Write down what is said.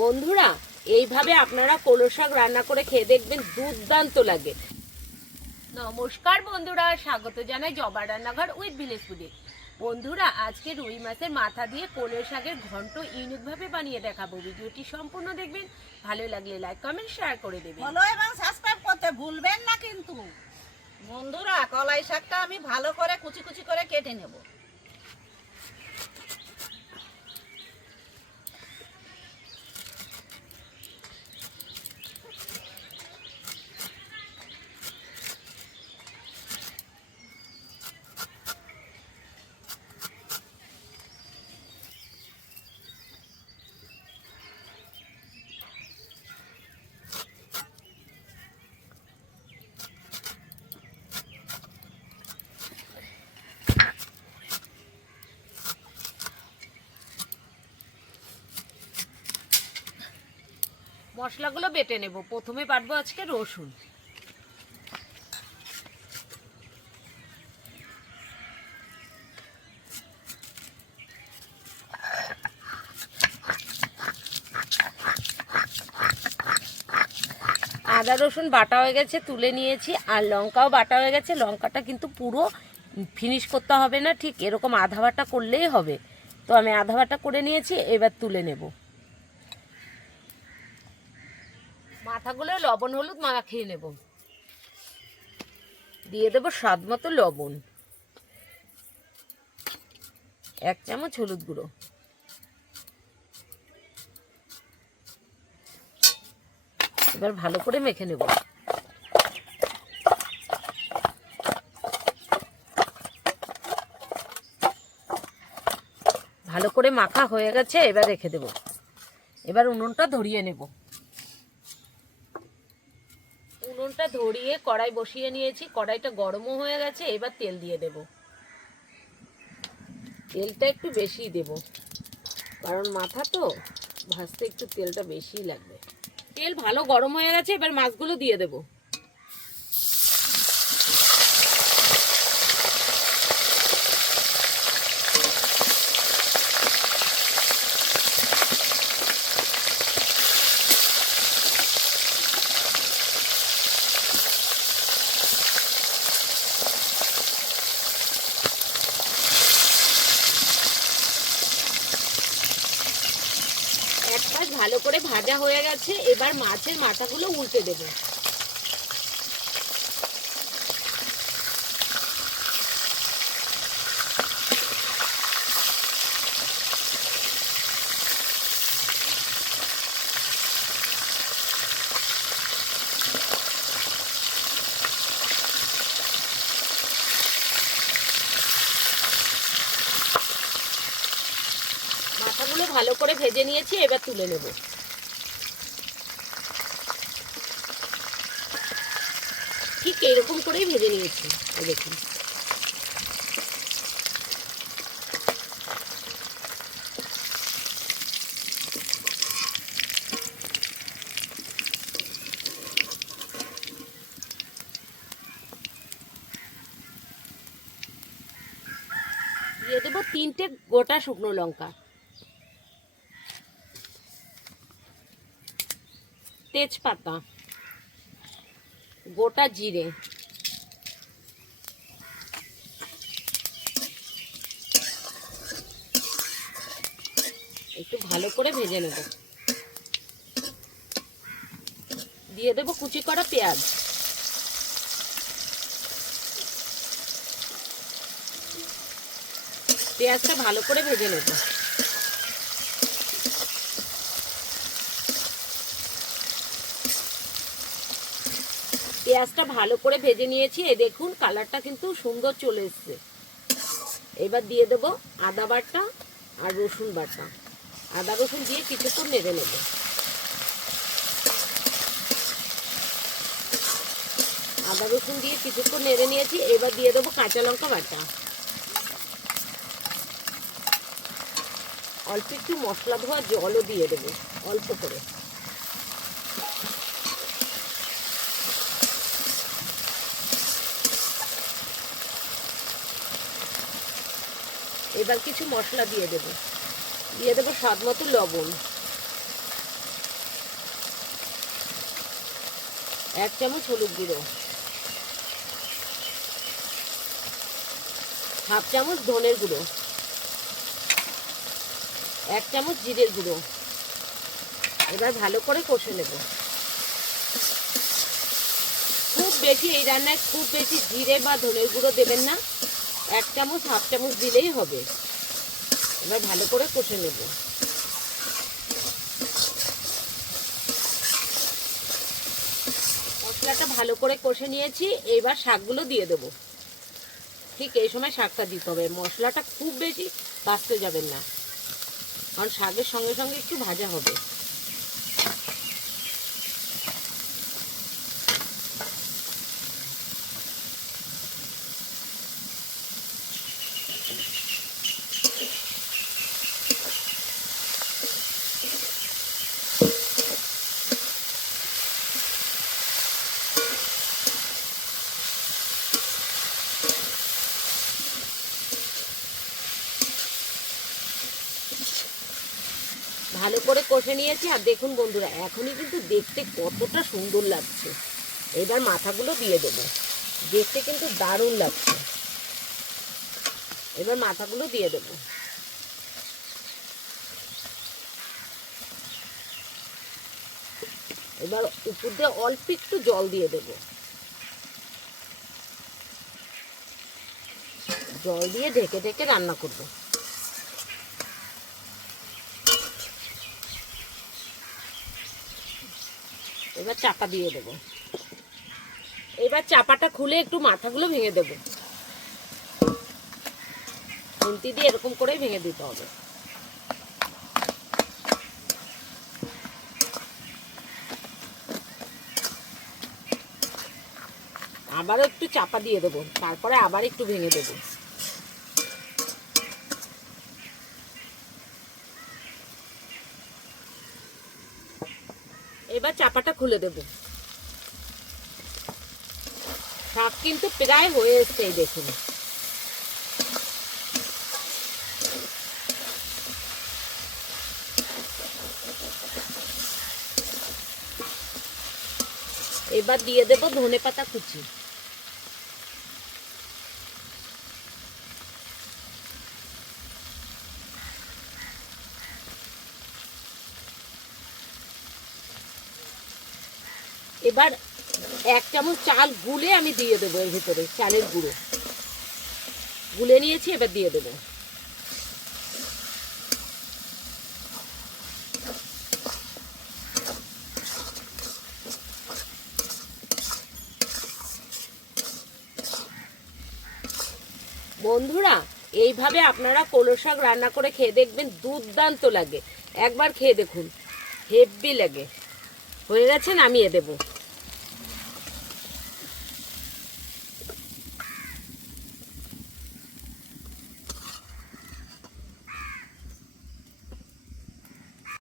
বন্ধুরা, এইভাবে আপনারা কলর শাক রান্না করে খেয়ে দেখবেন, দুর্দান্ত লাগে। নমস্কার বন্ধুরা, স্বাগত জানাই জবার রান্নাঘর উইথ ভিলেজ ফুডে। বন্ধুরা, আজকে রুই মাছের মাথা দিয়ে কলর শাকের ঘন্ট ইউনিকভাবে বানিয়ে দেখাবো। ভিডিওটি সম্পূর্ণ দেখবেন, ভালো লাগলে লাইক কমেন্ট শেয়ার করে দেবেন। ফলো এবং সাবস্ক্রাইব করতে ভুলবেন না কিন্তু। বন্ধুরা, কলাই শাকটা আমি ভালো করে কুচি কুচি করে কেটে নেব। মশলাগুলো বেটে নেব। প্রথমে বাটবো আজকে রসুন। আদা রসুন বাটা হয়ে গেছে, তুলে নিয়েছি। আর লঙ্কাও বাটা হয়ে গেছে। লঙ্কাটা কিন্তু পুরো ফিনিশ করতে হবে না, ঠিক এরকম আধা বাটা করলেই হবে। তো আমি আধা বাটা করে নিয়েছি, এবার তুলে নেব। মাথাগুলো লবণ হলুদ মাখিয়ে নেব। দিয়ে দেবো স্বাদ মতো লবণ, 1 চামচ হলুদ গুঁড়ো, এবার ভালো করে মেখে নেব। ভালো করে মাখা হয়ে গেছে, এবার রেখে দেব। এবার উনুনটা ধরিয়ে নেব। উনুনটা ধরিয়ে কড়াই বসিয়ে নিয়েছি। কড়াইটা গরমও হয়ে গেছে, এবার তেল দিয়ে দেব। তেলটা একটু বেশি দেব, কারণ মাথা তো ভাজতে একটু তেলটা বেশি লাগবে। তেল ভালো গরম হয়ে গেছে, এবার মাছগুলো দিয়ে দেব। এক পাশ ভালো করে ভাজা হয়ে গেছে, এবার মাছের মাথাগুলো উল্টে দেব। মাথাগুলো ভালো করে ভেজে নিয়েছি, এবার তুলে নেব। ঠিক এরকম করেই ভেজে নিয়েছি, দেখুন। দিয়ে দেবো 3টে গোটা শুকনো লঙ্কা, তেজপাতা, গোটা জিরে, একটু ভালো করে ভেজে নেব। দিয়ে দেবো কুচি করা পেঁয়াজ, পেঁয়াজটা ভালো করে ভেজে নেব। পেঁয়াজটা ভালো করে ভেজে নিয়েছি, এই দেখুন কালারটা কিন্তু সুন্দর চলে এসছে। এবার দিয়ে দেবো আদা বাটা আর রসুন বাটা। আদা রসুন দিয়ে কিছুক্ষণ নেড়ে নেব। আদা রসুন দিয়ে কিছুক্ষণ নেড়ে নিয়েছি, এবার দিয়ে দেবো কাঁচা লঙ্কা বাটা। অল্প একটু মশলা ধোয়া জলও দিয়ে দেবো, অল্প করে। এবার কিছু মশলা দিয়ে দেবো। দিয়ে দেবো স্বাদ মতো লবণ, 1 চামচ হলুদ গুঁড়ো, 1/2 চামচ ধনের গুঁড়ো, 1 চামচ জিরের গুঁড়ো। এবার ভালো করে কষে নেব। খুব বেশি এই রান্নায় খুব বেশি জিরে বা ধনের গুঁড়ো দেবেন না, 1 চামচ 1/2 চামচ দিলেই হবে। এবার ভালো করে কষে নেব। মশলাটা ভালো করে কষে নিয়েছি, এবার শাকগুলো দিয়ে দেবো। ঠিক এই সময় শাকটা দিতে হবে, মশলাটা খুব বেশি ভাজতে যাবেন না, কারণ শাকের সঙ্গে সঙ্গে একটু ভাজা হবে। ভালো করে কষে নিয়েছি। আর দেখুন বন্ধুরা, এখনই কিন্তু দেখতে কতটা সুন্দর লাগছে। এবার মাথাগুলো দিয়ে দেবো, দেখতে কিন্তু দারুণ লাগছে। এবার মাথাগুলো দিয়ে দেবো। এবার উপর দিয়ে অল্প একটু জল দিয়ে দেবো। জল দিয়ে ঢেকে ঢেকে রান্না করব। এবার চাপা দিয়ে দেব। এবার চাপাটা খুলে একটু মাথাগুলো ভেঙে দেব। খুন্তি দিয়ে এরকম করেই ভেঙে দিতে হবে। আবারও একটু চাপা দিয়ে দেবো, তারপরে আবার একটু ভেঙে দেবো। এবার চাপাটা খুলে দেব। শাক কিন্তু প্রায় হয়ে এসছে, এই দেখুন। এবার দিয়ে দেব ধনেপাতা কুচি। এবার 1 চামচ চাল গুলে আমি দিয়ে দেবো এর ভিতরে, চালের গুঁড়ো গুলে নিয়েছি, এবার দিয়ে দেবো। বন্ধুরা, এইভাবে আপনারা কলই শাক রান্না করে খেয়ে দেখবেন, দুর্দান্ত লাগে। একবার খেয়ে দেখুন, হেব্বি লাগে। হয়ে গেছে, নামিয়ে দেবো।